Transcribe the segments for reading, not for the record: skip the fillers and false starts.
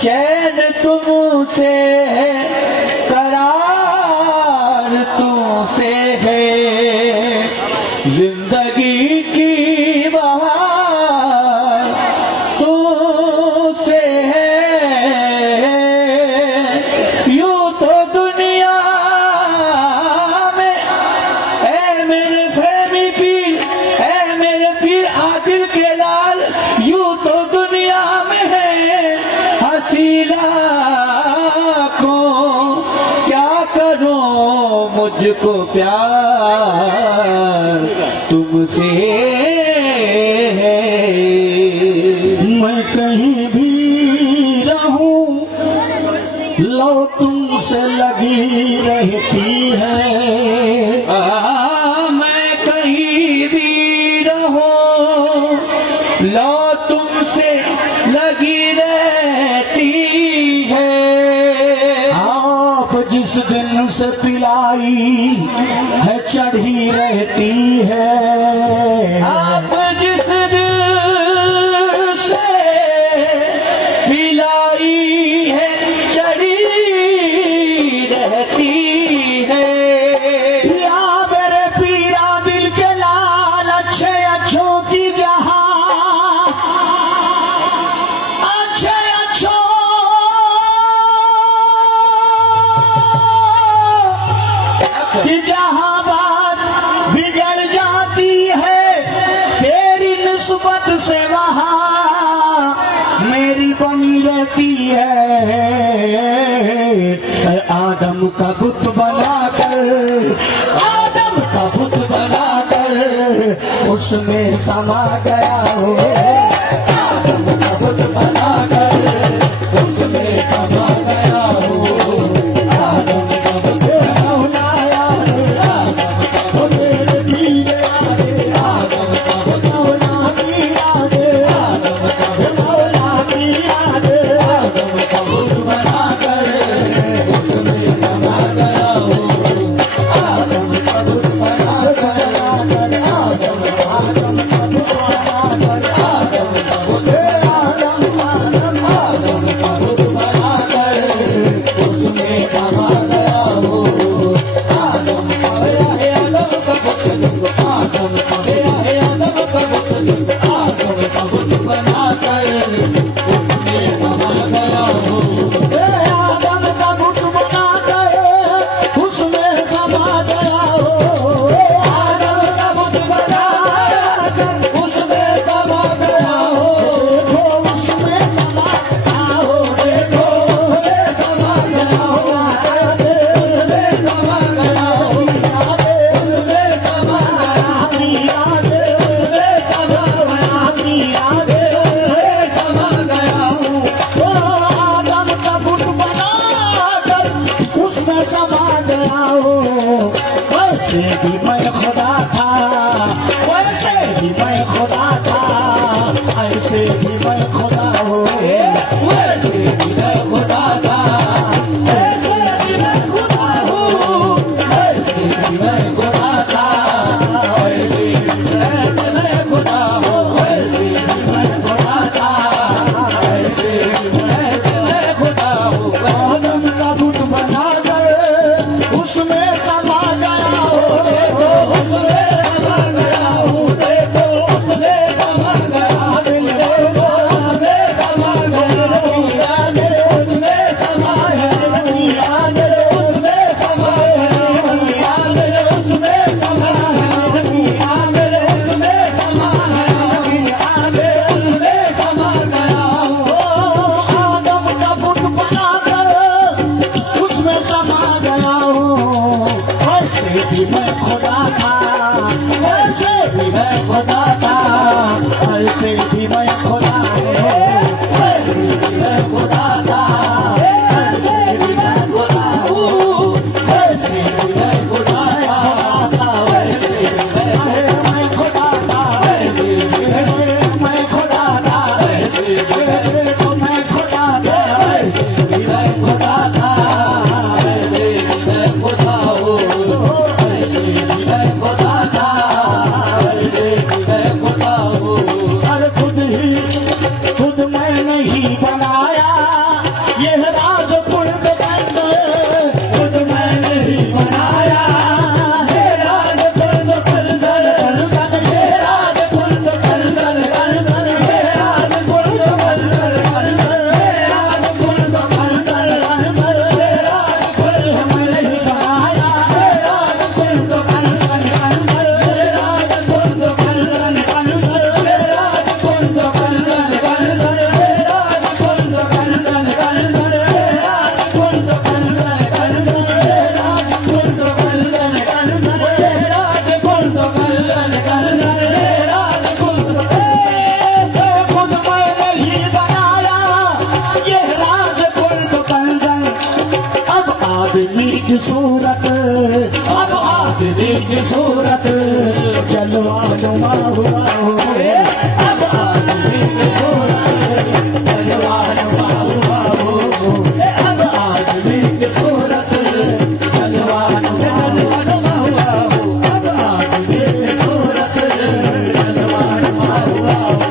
चैन तुमसे करार तुमसे है, जिंदगी की बहार तुमसे है। यूं तो दुनिया में ऐ मेरे फहमी पीर, ऐ मेरे पीर आदिल के लाल, यूं तो दुनिया में है हसीला को, क्या करूं मुझको प्यार तुमसे है। मैं कहीं भी रहूं लो तुमसे लगी रहती है। मैं कहीं भी रहूं लो तुमसे लगी रहती है। आप जिस दिन से पिलाई है चढ़ी रहती है। आप जिस दिल से पिलाई है चढ़ी रहती है। या मेरे पीरा दिल के लाल अच्छे अच्छों की जहां, अच्छे अच्छों की जहां बात बिगड़ जाती है, तेरी निस्बत से वहां मेरी बनी रहती है। आदम का बुत बनाकर, आदम का बुत बनाकर उसमें समा गया हो। आदम का बुत बनाकर उसमें समा गया हो। आदम का बुत बनाया हो मेरे पीर आगे। आदम का बुत बना पीर आगे। आदम का बुत बना पीर आगे। आदम का बुत बनाकर उसमें समा गया हो। आदम का बुत बनाकर, आदम का बुत बनाकर, आदम का बुत, आदम आदम का बुत बनाकर उसमें समा गया हो। आदम का आदम का बुत, आदम का आदम का बुत, आदम का बुत बनाकर उसमें समा गया हो। आदम का बुत बनाकर उसमें समा गया हो। आदम का बुत बनाकर उसमें समा गया हो। देखो उसमें समा गया हो। देखो उसमें समा गया हो। उसमें समा गया हो। उसमें समा गया। उसमें समा गया। उसमें समा गया हूँ। ओ आदम का बुत बनाकर उसमें समा गया हो। वैसे भी मैं खुदा था, वैसे भी मैं खुदा था, ऐसे भी मैं खुदा हो। वैसे भी मैं खुदा था, ऐसे भी मैं खुदा हूँ। ऐसे भी मैं खुदा था, ऐसे भी मैं खुदा हूँ। ऐसे भी मैं खुदा था, ऐसे भी मैं खुदा हूँ। आदम का बुत बनाकर उसमें समा गया हो। उसमें समा गया हूँ। देखो उसमें समा गया। देखो उसमें समा गया हूँ। उसमें समा गया हूँ। उसमें समा गया हूँ। उसमें समा गया हूँ। उसमें समा गया हूँ। उसमें समा गया हूँ। आदम का बुत बनाकर उसमें समा गया हूँ। वैसे भी मैं खुदा था, वैसे भी मैं खुदा था, ऐसे भी मैं खुदा हूँ। वैसे भी मैं खुदा था, ऐसे भी मैं खुदा हूँ। वैसे भी मैं खुदा था, वैसे भी मैं खुदा था, वैसे भी मैं खुदा था, वैसे भी मैं खुदा था, वैसे भी मैं खुदा था, वैसे भी मैं खुदा हूँ। वैसे भी मैं खुदा था, वैसे भी मैं खुदा हूँ। हर खुद ही खुद मैं नहीं बनाया, ये राज कुंड बंद खुद मैंने ही बनाया ये राज कुंड बंद ये राज कुंड बंद ये राज कुंड बंद ये राज कुंड बंद ये राज कुंड मैंने ही बनाया ये राज कुंड बंद ये राज कुंड बंद ये राज कुंड बंद सूरत अब आदमी की सूरत जलवा नुमा हुआ हो अब आदमी की सूरत जलवा नुमा हुआ हो अब आदमी की सूरत जलवा नुमा हुआ हो अब आदमी की सूरत जलवा नुमा हुआ हो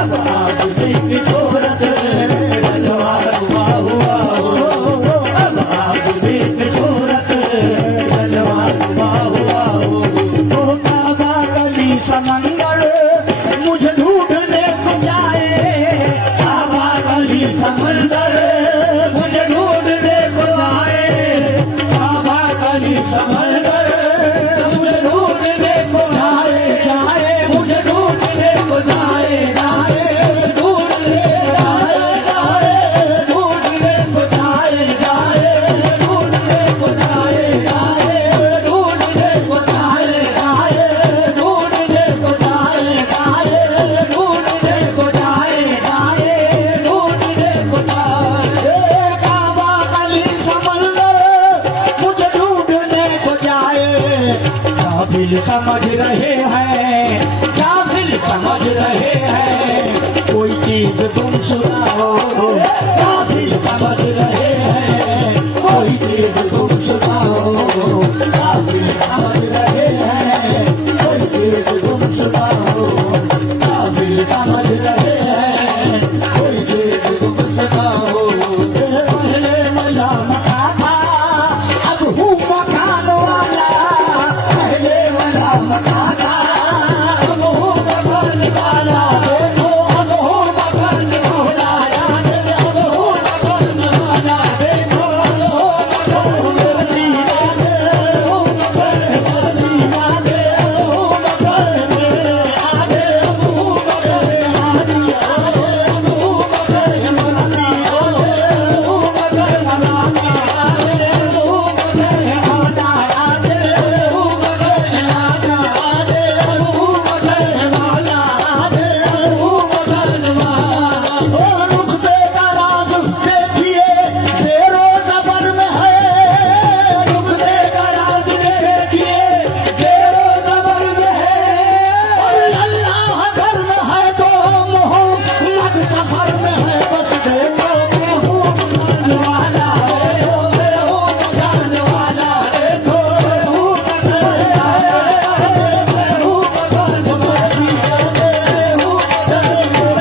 अब आदमी की सूरत जलवा नुमा हुआ हो अब आदमी की सूरत जलवा नुमा हुआ हो ओ काबा गली समंदर मुझे ढूंढने को जाए काबा गली समंदर मुझे ढूंढने को जाए काबा गली समंदर मुझे ढूंढने को जाए जाए मुझे ढूंढने को जाए जाए ढूंढने जाए जाए ढूंढने को जाए जाए ढूंढने को जाए जाए ढूंढने को जाए जाए ढूंढने को जाए जाए ढूंढने को जाए जाए ढूंढने को जाए काबा गली समंदर मुझे ढूंढने को जाए काबिल समझ रहे हैं काबिल समझ रहे हैं कोई चीज तुम सुनाओ काबिल समझ रहे हैं कोई चीज तुम सुनाओ काबिल समझ रहे हैं कोई चीज तुम सुनाओ काबिल समझ रहे हैं कोई चीज तुम सुनाओ पहले मजा मका था अब हूँ मकान वाला पहले मजा मका था अब हूँ मकान वाला देखो अब हूँ मकान वाला याद अब हूँ मकान वाला देखो अब हूँ मकान वाली याद हूँ मकान वाली याद हूँ मकान मेरे याद अब हूँ मकान वाली याद अब हूँ मकान वाली याद हूँ मकान वाली याद हूँ मकान वाला याद हूँ मकान वाला याद हूँ मकान वाला याद हूँ मकान वाला ओ रुख देगा राज देखिए शेरो जबर में है रुख देगा राज देखिए शेरो जबर में है और अल्लाह घर में है तो मोहम्मद सफर में है बस देखो मैं हूँ मकान वाला देखो मैं हूँ मकान वाला देखो मैं हूँ मकान वाला मैं हूँ मकान वाली याद मैं हूँ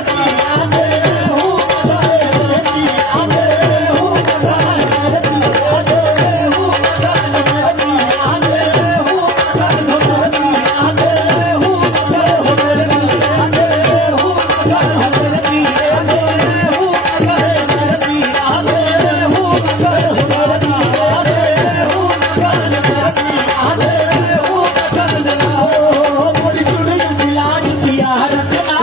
मकान वाली याद मैं हूँ मकान वाली याद मैं हूँ मकान वाली याद मैं हूँ मकान वाली याद मैं हूँ मकान वाली याद मैं हूँ मकान वाली याद मैं हूँ मकान वाली याद मैं हूँ मकान वाली याद मैं हूँ मकान वाली याद मैं हूँ मकान वाली याद मैं हूँ मकान ओ मोरी चुड़ियों की लाज किया रखना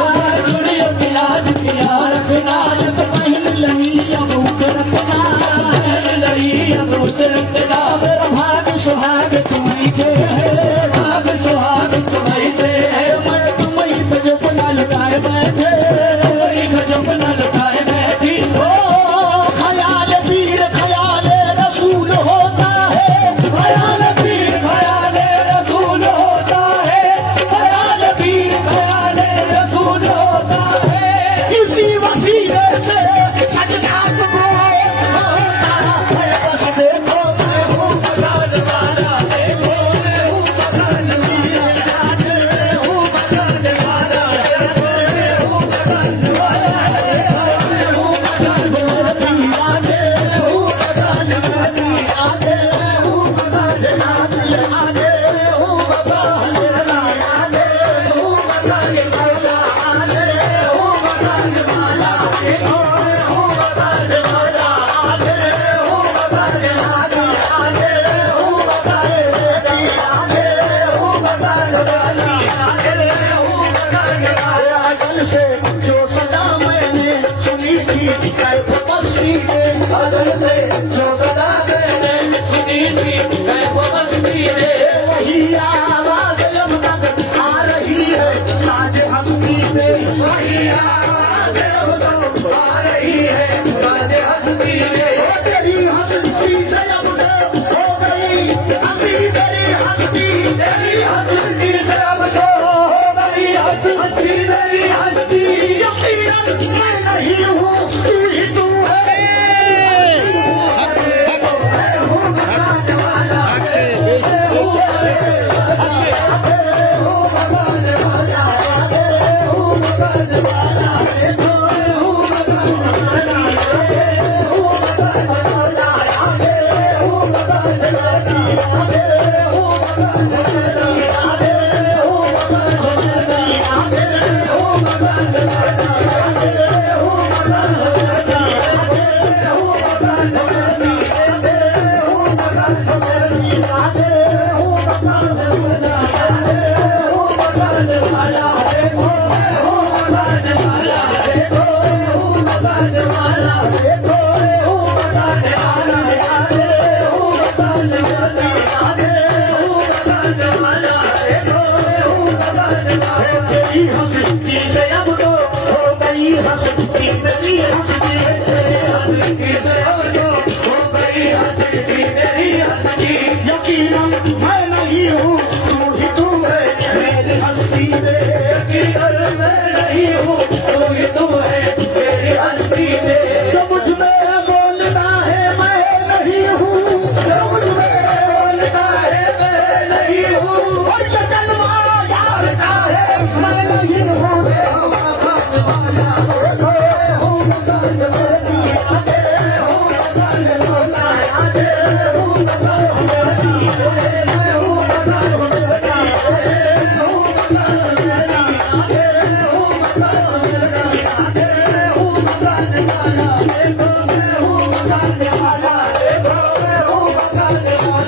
चुड़ियों की लाज किया रखना तो पहन लगी अब रखना लगी अब रखना मेरा भाग सुहाग तुम्हीं से है भाग सुहाग तुम्हीं से है मैं तुम्हीं पे जो बना लगाए बैठे जो बना लगाए बैठी ओ ख्याल पीर ख्याल रसूल होता है ख्याल पीर ख्याल रसूल होता है ख्याल पीर ख्याल रसूल होता है इसी वसीले से सजना थी कैफ मस्ती में अदल से जो सदा मैंने सुनी थी कैफ मस्ती में वही आवाज अब तक आ रही है साज हस्ती में वही आवाज़ अब तक आ रही है साज हस्ती में तेरी हस्ती से अब हो गई हंसी तेरी हस्ती तेरी हस्ती से अब तो हो गई हस्ती मेरी हस्ती यकीनन मैं नहीं हूँ तू ही तू है तेरी हस्ती से अब तो हो गई हस्ती मेरी हस्ती हस्ती से अब तो हो गई हस्ती मेरी हस्ती यकीनन मैं नहीं हूँ तू ही तू है मेरी हस्ती में यकीनन मैं नहीं हूँ तू ही तू है मेरी हस्ती में जो मुझ में बोलता है मैं नहीं हूँ जो मुझ में बोलता है मैं नहीं हूँ और जो जन्मा यार का है मैं नहीं हूँ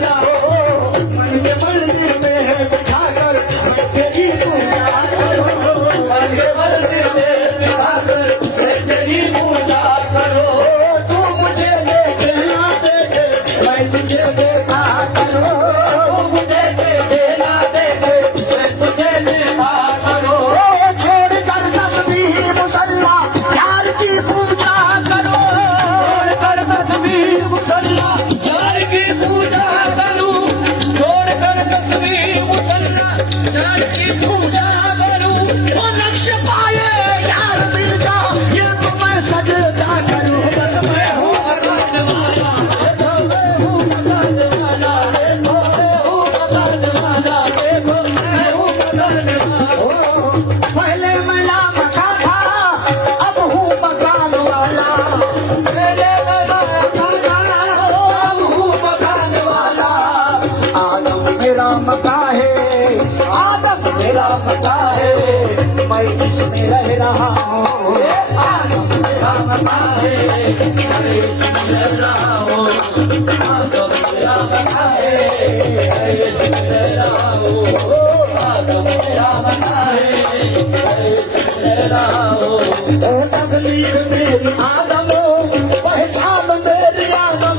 मन के मंदिर में है बिठा कर तेरी पूजा करो तेरी पूजा करो तू मुझे लेके ना देखे मैं तुझे देखा करो मुझे देना देखे मैं तुझे देखा करो छोड़ कर तस्बीह मुसल्ला यार की पूजा करो छोड़ कर तस्वीर मुसल्ला यार की पूजा करूं छोड़ कर तस्वीर मुसल्ला यार की पूजा करूं वो नक्श पाए यार मिल जा ये तो मैं सजदा करूं बस मैं हूँ मकान वाला देखो मैं हूँ मकान वाला देखो मैं हूँ मकान वाला देखो मैं हूँ मकान वाला पहले मैं लामका था अब हूँ मकान वाला मेरे मकान वाला अब हूँ मकान वाला आदम मेरा मका है आदम मेरा मका है मैं इसमें रह रहा हूँ आदम मेरा मका है मैं इसमें रह रहा हूँ आदम मेरा मका है मैं इसमें रह रहा हूँ आदम मेरा मका है मैं इसमें रह रहा हूँ तकलीफ मेरी आदम पहचान मेरी आदम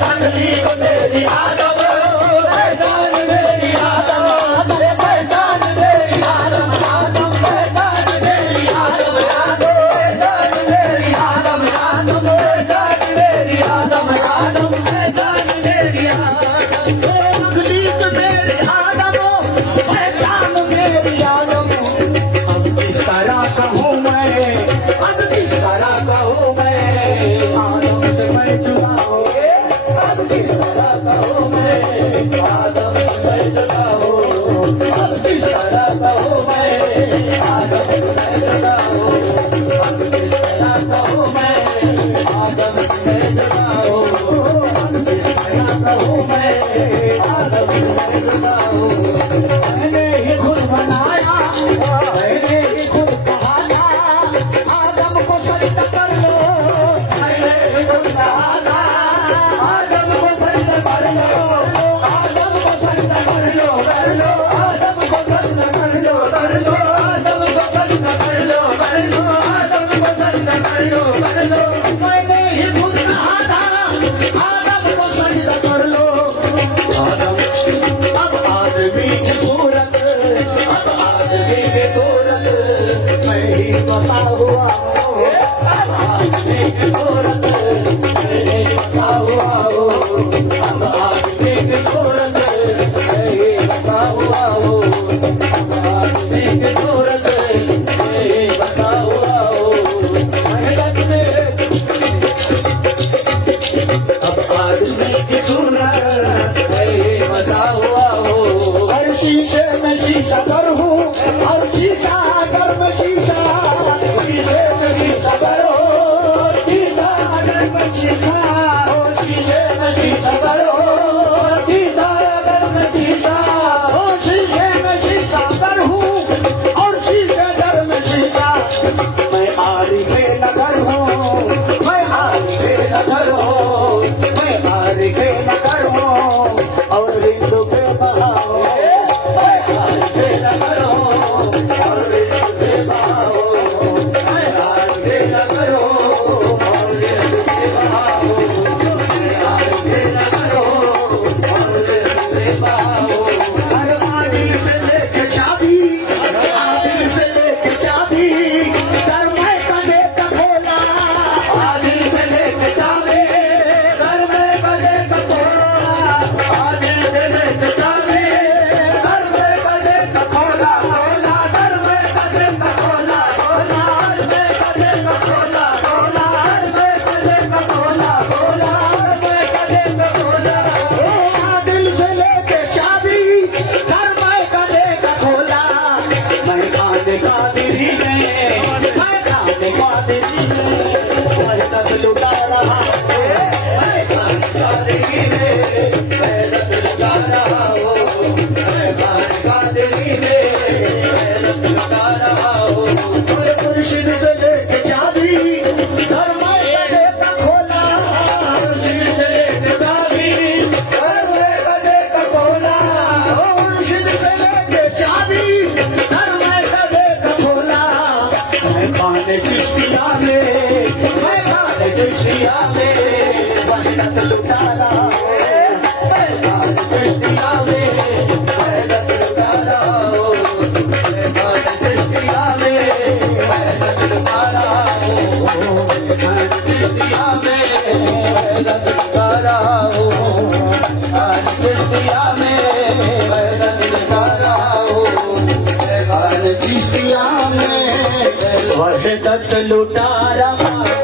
तकलीफ मेरी आदम पहचान मेरी आदम पहचान मेरी आदम आदम पहचान मेरी आदम आदम पहचान मेरी आदम आदम पहचान मेरी आदम आदम पहचान मेरी आदम तकलीफ मेरी आदम पहचान मेरी आदम अब किस तरह कहूँ मैं अब किस तरह कहूँ मैं आदम से मैं जुड़ा हूँ अब किस तरह कहूँ मैं आदम से मैं जुड़ा हूँ अब किस तरह कहूँ मैं आदम से मैं जुड़ा हूँ अब किस तरह कहूँ मैं आदम से मैं जुड़ा हूँ अब किस तरह कहूँ मैं आदम से मैं जुड़ा हूँ मैंने ही खुद बनाया मैंने ही खुद कहाया आदम को सजदा कर लो मैंने भी खुद कहा था, आदम को सजदा कर लो आदम को सजदा कर लो कर लो आदम को सजदा कर लो कर लो आदम को सजदा कर लो कर लो आदम को सजदा कर लो भर लो मैंने ही खुद कहा था आदम को सजदा कर लो आदम अब आदमी की सूरत अब आदमी की सूरत मैं ही बसा हुआ हूँ अब आदमी की सूरत मैं ही बसा हुआ हूँ अब आदमी की सूरत मैं ही बसा हुआ हूँ अब आदमी की सूरत मैं ही बसा हुआ हूँ मेहनत में अब आदमी की सूरत मैं ही बसा हुआ हूँ हर शीशे में शीशा कर हूँ हर शीशा कर में शीशा शीशे में शीशा करो शीशा कर में शीशा शीशे में शीशा करो शीशा अगर मैं शीशा ओ शीशे में शीशा कर हूँ और शीशे कर में शीशा मैं आरिफे नगर हूँ मैं आरिफे नगर हूँ मैं आरिफे नगर हूँ और रिंदु पे बहाओ से लगो और से बहाओ मैं आरिफे लगो और से बहाओ से लगो और से बहाओ हर आदिल से लेके चाबी आदिल से लेके चाबी कर मैं कदे का खोला आदिल से लेके चाबी घर में बजे का तोला आदिल से लेके चाबी घर में बजे का तोला तोला घर में बजे का तोला तोला घर में बजे का तोला तोला घर में बजे का तोला तोला घर में बजे का तोला ओ आदिल से लेके चाबी कर मैं कदे का खोला मैं खाने का दिली में मैं खाने का दिली में मेहनत लुटा रहा हूँ मैं खान का दिली में मेहनत लगा रहा हूँ मैं खान का दिली में मेहनत लगा रहा हूँ और मुर्शिद से लेके चाबी घर मैं कदे का खोला मुर्शिद से लेके चाबी घर में बजे का तोला ओ मुर्शिद से लेके चाबी घर मैं कदे का खोला मैं खाने चिश्तिया में मैं खाने चिश्तिया में मेहनत लुटा रहा हूँ मैं खान चिश्तिया में मेहनत लुटा रहा हूँ मैं खान चिश्तिया में मेहनत लुटा रहा हूँ चिश्तिया में मेहनत लगा रहा हूँ आज चिश्तिया में मेहनत लगा रहा हूँ चिश्तिया में वहदत लुटा रहा